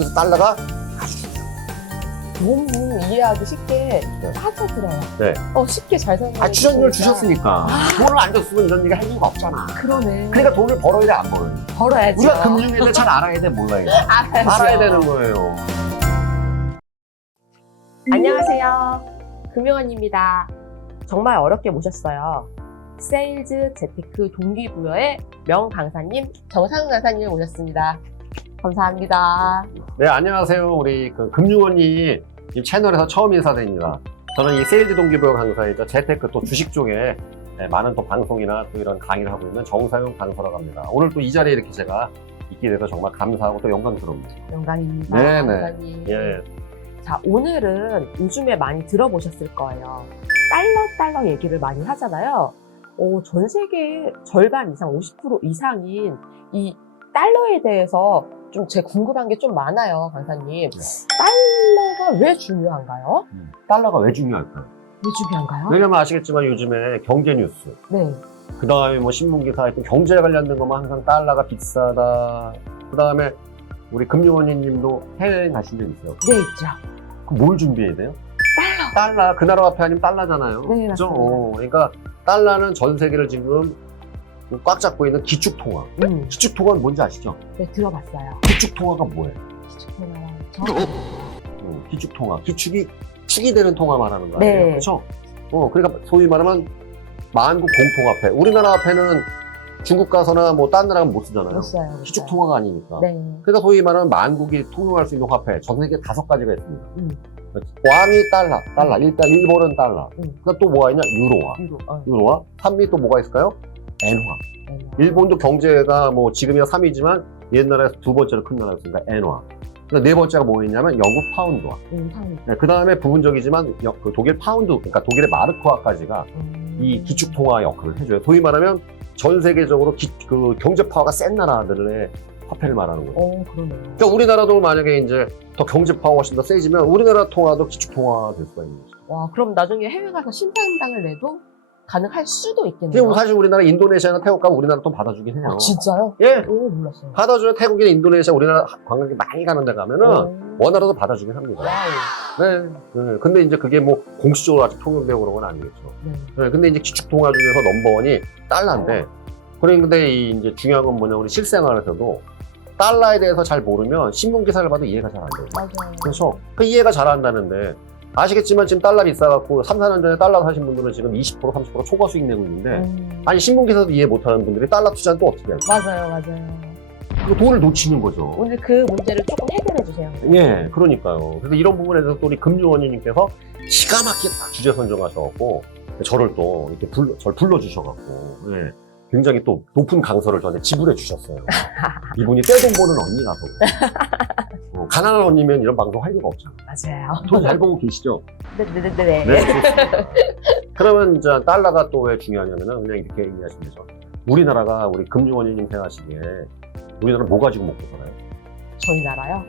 그래서 달러가 너무 이해하기 쉽게 빠져들어요. 네. 쉽게 잘 설명해 주전율 주시니까. 주셨으니까 돈을 안 줬으면 이런 얘기 할 이유가 없잖아. 그러네. 그러니까 돈을 벌어야 돼, 안 벌어야 돼? 벌어야죠. 우리가 금융에 잘 알아야 돼, 몰라야 돼? 알아야 되는 거예요. 안녕하세요. 금요원입니다. 정말 어렵게 모셨어요. 세일즈 재테크 동기부여의 명강사님, 정상훈 강사님을 모셨습니다. 감사합니다. 네, 안녕하세요. 우리 금융원이 이 채널에서 처음 인사드립니다. 저는 이 세일즈 동기부여 강사이자 재테크 또 주식 쪽에 많은 또 방송이나 또 이런 강의를 하고 있는 정상훈 강사라고 합니다. 오늘 또 이 자리에 이렇게 제가 있게 돼서 정말 감사하고 또 영광스럽습니다. 영광입니다. 네네. 강사님. 예. 자, 오늘은 요즘에 많이 들어보셨을 거예요. 달러 얘기를 많이 하잖아요. 전 세계 절반 이상, 50% 이상인 이 달러에 대해서 좀 제 궁금한 게 좀 많아요, 강사님. 달러가 왜 중요한가요? 달러가 왜 중요할까요? 왜 중요한가요? 왜냐면 아시겠지만 요즘에 경제 뉴스, 네. 그 다음에 뭐 신문기사, 하여튼 경제에 관련된 것만 항상 달러가 비싸다. 그 다음에 우리 금융원님도 해외여행 가신 적 있어요? 네, 있죠. 그럼 뭘 준비해야 돼요? 달러. 그 나라 화폐 아니면 달러잖아요. 네, 그죠? 맞습니다. 그러니까 달러는 전 세계를 지금 꽉 잡고 있는 기축통화. 기축통화는 뭔지 아시죠? 네, 들어봤어요. 기축통화가 뭐예요? 기축통화. 기축통화. 축이 되는 통화 말하는 거 아니에요? 네. 그렇죠? 그러니까 소위 말하면 만국 공통화폐. 우리나라 화폐는 중국 가서나 뭐 다른 나라 가면 못 쓰잖아요. 못 써요. 기축통화가 아니니까. 네. 그러니까 소위 말하면 만국이 통용할 수 있는 화폐. 전 세계 5가지가 있습니다. 왕이 달러. 일단 일본은 달러. 그다음 또 뭐가 있냐? 유로화. 산미 또 뭐가 있을까요? 엔화. 일본도 경제가 뭐 지금이야 3위지만 옛날에 두 번째로 큰 나라였으니까 엔화. 그러니까 네 번째가 뭐였냐면 영국 파운드화. 네, 그 다음에 부분적이지만 그 독일 파운드, 그러니까 독일의 마르크화까지가 이 기축통화 역할을 해줘요. 소위 말하면 전 세계적으로 그 경제 파워가 센 나라들의 화폐를 말하는 거예요. 그러네요. 그러니까 우리나라도 만약에 이제 더 경제 파워가 훨씬 더 세지면 우리나라 통화도 기축통화가 될 수가 있는 거죠. 와, 그럼 나중에 해외 가서 신사임당을 내도 가능할 수도 있겠네요. 지금 사실 우리나라 인도네시아나 태국 가면 우리나라 돈 받아주긴 해요. 진짜요? 예. 몰랐어요. 받아줘요. 태국이나 인도네시아, 우리나라 관광객 많이 가는 데 가면은 원화로도 받아주긴 합니다. 와우. 네. 근데 이제 그게 뭐 공식적으로 아직 통용되고 그런 건 아니겠죠. 네. 근데 이제 기축통화 중에서 넘버원이 달러인데, 그런데 이제 중요한 건 뭐냐, 우리 실생활에서도 달러에 대해서 잘 모르면 신문 기사를 봐도 이해가 잘 안 돼요. 맞아요. 그렇죠. 그 이해가 잘 안 나는데, 아시겠지만 지금 달러 비싸갖고 3, 4년 전에 달러 사신 분들은 지금 20%, 30% 초과 수익 내고 있는데, 아니 신문 기사도 이해 못하는 분들이 달러 투자는 또 어떻게 해요? 맞아요. 그 돈을 놓치는 거죠. 오늘 그 문제를 조금 해결해 주세요. 예, 그러니까요. 그래서 이런 부분에 대해서 또 우리 금융원님께서 기가 막히게 딱 주제 선정하셔갖고 저를 또 이렇게 저를 불러주셔갖고 굉장히 또 높은 강서를 저한테 지불해 주셨어요. 이분이 떼돈 버는 언니 가서 가난한 언니면 이런 방송 할 리가 없잖아요. 맞아요. 돈 잘 벌고 계시죠? 네네네네. 네. 그러면 이제 달러가 또 왜 중요하냐면은 그냥 이렇게 얘기하시면 되죠. 우리나라가 우리 금융원님 생각하시기에 우리나라 뭐 가지고 먹고 살아요? 저희 나라요?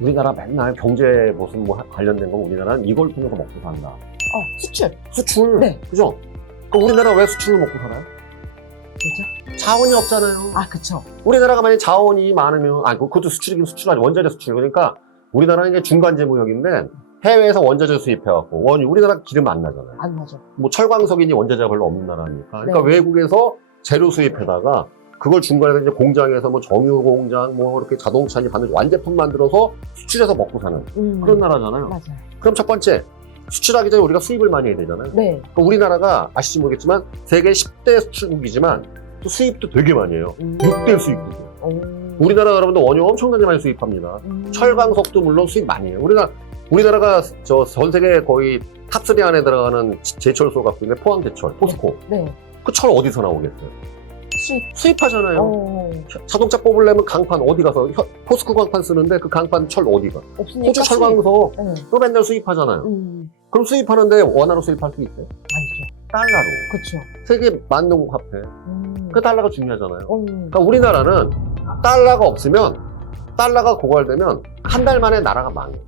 우리나라 맨날 경제 무슨 뭐 관련된 거 우리나라는 이걸 통해서 먹고 산다. 수출. 네. 그죠? 그럼 우리나라 왜 수출을 먹고 살아요? 그죠? 자원이 없잖아요. 그쵸. 우리나라가 만약 자원이 많으면, 그것도 수출이긴 수출하지. 원자재 수출. 그러니까 우리나라는 이제 중간재 무역인데 해외에서 원자재 수입해갖고 우리나라 기름 안 나잖아요. 안 나죠. 뭐 철광석이니 원자재가 별로 없는 나라니까. 그러니까 네. 외국에서 재료 수입해다가 그걸 중간에서 이제 공장에서 뭐 정유 공장, 뭐 이렇게 자동차니 반드시 완제품 만들어서 수출해서 먹고 사는 그런 나라잖아요. 맞아요. 그럼 첫 번째, 수출하기 전에 우리가 수입을 많이 해야 되잖아요. 네. 그러니까 우리나라가 아실지 모르겠지만 세계 10대 수출국이지만 또 수입도 되게 많이 해요. 6대 수입국이에요. 우리나라 여러분들 원유 엄청나게 많이 수입합니다. 철광석도 물론 수입 많이 해요. 우리나라가 전 세계 거의 탑3 안에 들어가는 제철소 갖고 있는 포항제철, 포스코. 네. 그 철 어디서 나오겠어요? 수입하잖아요. 자동차 뽑으려면 강판 어디 가서 포스코 강판 쓰는데 그 강판 철 어디가? 없으니까 호주 철광석 네. 또 맨날 수입하잖아요. 그럼 수입하는데 원화로 수입할 수 있어요? 아니죠. 달러로. 그쵸. 세계 만능 화폐. 그 달러가 중요하잖아요. 그러니까 우리나라는 달러가 없으면 달러가 고갈되면 한 달 만에 나라가 망해요.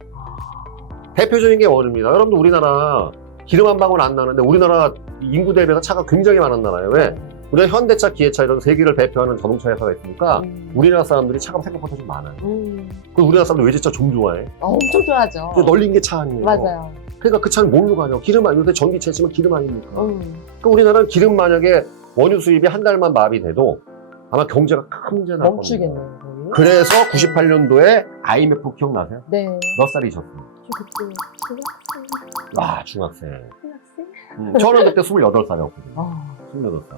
대표적인 게 원유입니다. 여러분들 우리나라 기름 한 방울 안 나는데 우리나라 인구 대비해서 차가 굉장히 많은 나라예요. 왜? 우리가 현대차, 기아차 이런 세계를 대표하는 자동차 회사가 있으니까 우리나라 사람들이 차가 생각보다 좀 많아요. 그리고 우리나라 사람들 외제차 좀 좋아해. 엄청 좋아하죠. 널린 게 차 아니에요. 맞아요. 그러니까 그 차는 뭘로 가냐? 기름 아니고 전기차 있으면 기름 아닙니까? 그러니까 우리나라는 기름 만약에 원유 수입이 한 달만 마비돼도 아마 경제가 큰 문제 날 겁니다. 멈추겠네요. 거의. 그래서 98년도에 IMF 기억나세요? 네. 몇 살이셨어요? 저 그때 중학생. 와, 중학생. 중학생? 저는 그때 28살이었거든요. 아, 28살.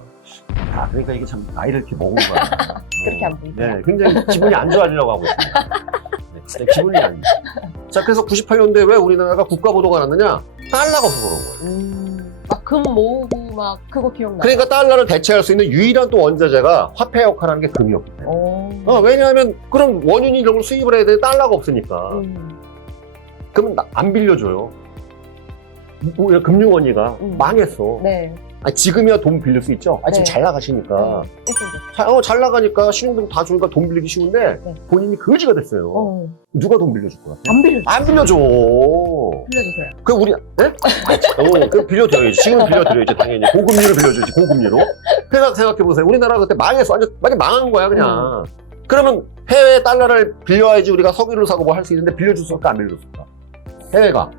아, 그러니까 이게 참 나이를 이렇게 먹은 거야. 그렇게 안 보이죠? 네, 굉장히 기분이 안 좋아지려고 하고 있습니다. 네, 진짜 기분이 안 좋아. 자, 그래서 98년도에 왜 우리나라가 국가보도가 났느냐? 달러가 없어서 그런 거예요. 막 금 모으고 막 그거 기억나요? 그러니까 달러를 대체할 수 있는 유일한 또 원자재가 화폐 역할을 하는 게 금이었기 때문에. 왜냐하면 그럼 원유니 이런 걸 수입을 해야 되는데 달러가 없으니까. 그러면 안 빌려줘요. 뭐, 금융원이가 망했어. 네. 아니, 지금이야 돈 빌릴 수 있죠? 아, 지금 네. 잘 나가시니까. 네. 잘 나가니까 신용등 다 주니까 돈 빌리기 쉬운데 네. 본인이 거지가 됐어요. 누가 돈 빌려줄 거야? 안 빌려줘. 안 빌려줘. 빌려주세요. 그 우리 네? 그 빌려드려야지. 지금 빌려드려야지 당연히 고금리로 빌려줘야지 고금리로. 그래서 생각해 보세요. 우리나라 그때 망했어. 완전 망한 거야 그냥. 그러면 해외 달러를 빌려야지 우리가 석유를 사고 뭐 할 수 있는데 빌려줬을까 안 빌려줬을까? 해외가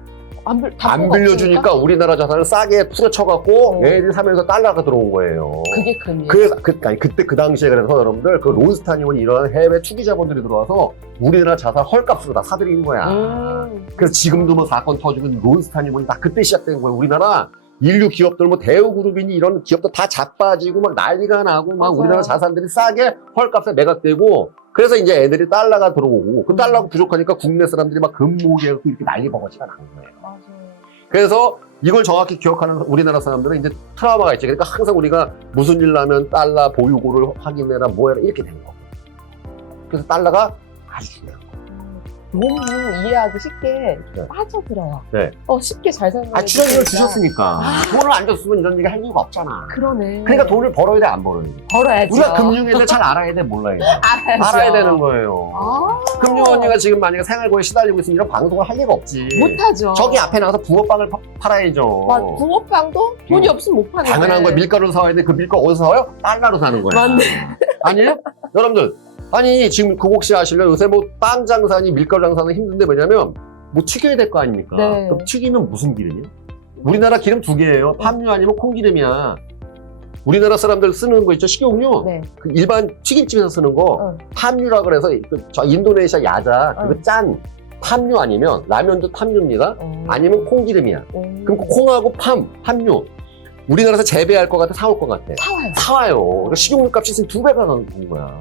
안 빌려주니까 우리나라 자산을 싸게 풀어쳐갖고 얘들이 사면서 달러가 들어온 거예요. 그게 금이에요. 그래서 그때 그 당시에 그래서 여러분들 그 론스타님은 이런 해외 투기 자본들이 들어와서 우리나라 자산 헐값으로 다 사들인 거야. 그래서 지금도 뭐 사건 터지고 론스타님은 다 그때 시작된 거예요. 우리나라 인류 기업들 뭐 대우그룹이니 이런 기업들 다 자빠지고 막 난리가 나고 막 맞아요. 우리나라 자산들이 싸게 헐값에 매각되고 그래서 이제 애들이 달러가 들어오고 그 달러가 부족하니까 국내 사람들이 막 금모으게 이렇게 난리 버거지가 난 거예요. 맞아요. 그래서 이걸 정확히 기억하는 우리나라 사람들은 이제 트라우마가 있지. 그러니까 항상 우리가 무슨 일 나면 달러 보유고를 확인해라 뭐해라 이렇게 되는 거고. 그래서 달러가 아주 중요해요. 너무 이해하기 쉽게 네. 빠져들어요. 네. 쉽게 잘 설명해 출연료를 주셨으니까. 돈을 안 줬으면 이런 얘기 할 이유가 없잖아. 그러네. 그러니까 돈을 벌어야 돼, 안 벌어야 돼? 벌어야죠. 우리가 금융에 잘 알아야 돼, 몰라야 돼? 알아야죠. 알아야 되는 거예요. 아. 금융언니가 지금 만약에 생활고에 시달리고 있으면 이런 방송을 할 리가 없지. 못하죠. 저기 앞에 나가서 붕어빵을 팔아야죠. 붕어빵도 돈이 없으면 못 파는 당연한 거야. 밀가루를 사와야 돼. 그 밀가루 어디서 사와요? 달러로 사는 거야. 맞네. 아니에요? 여러분들. 아니, 지금 그 혹시 아실래요? 요새 뭐 빵 장사니 밀가루 장사는 힘든데 뭐냐면 뭐 튀겨야 될 거 아닙니까? 네. 그럼 튀기면 무슨 기름이에요? 우리나라 기름 두 개예요. 팜유 아니면 콩기름이야. 우리나라 사람들 쓰는 거 있죠? 식용유? 네. 그 일반 튀김집에서 쓰는 거 팜유라 그래서 저 인도네시아 야자 그거 짠 팜유 아니면 라면도 팜유입니다. 아니면 콩기름이야. 그럼 그 콩하고 팜유 우리나라에서 재배할 것 같아? 사올 것 같아? 사와요. 그러니까 식용유 값이 지금 2배가 간 거야.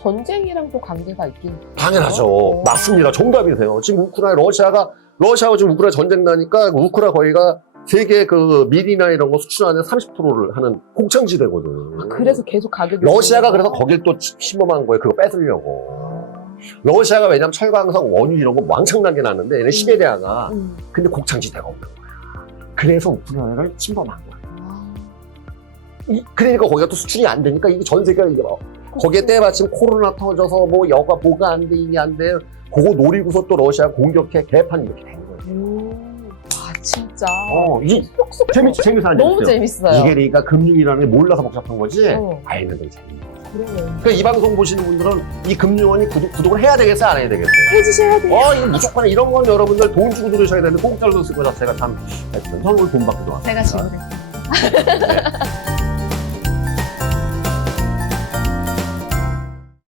전쟁이랑도 관계가 있긴 당연하죠. 맞습니다. 정답이세요. 지금 러시아가 지금 우크라이나 전쟁 나니까 우크라 거기가 세계 그 밀이나 이런 거 수출하는 30%를 하는 곡창지대거든. 그래서 계속 가격이 러시아가 그래서 거길 또 침범한 거예요. 그거 뺏으려고. 러시아가 왜냐면 철강석, 원유 이런 거 왕창나게 나는데 얘네 시베리아가 근데 곡창지대가 없는 거야. 그래서 우크라이나를 침범한 거야. 그러니까 거기가 또 수출이 안 되니까 이게 전 세계가 이게 거기에 때마침 코로나 터져서 뭐 여가 뭐가 안 돼, 이게 안 돼. 그거 노리고서 또 러시아 공격해 개판 이렇게 된 거예요. 진짜. 이게 재밌어. 너무 재밌어요. 이게 그러니까 금융이라는 게 몰라서 복잡한 거지. 알면 재밌어. 그러니까 이 방송 보시는 분들은 이 금융원이 구독을 해야 되겠어요, 안 해야 되겠어요? 해주셔야 돼요. 이거 무조건 이런 건 여러분들 돈 주고 들으셔야 되는데 공짜로 쓸 거 자체가 참 저는 돈 받고 들어왔어요. 제가 지불했어요. 네.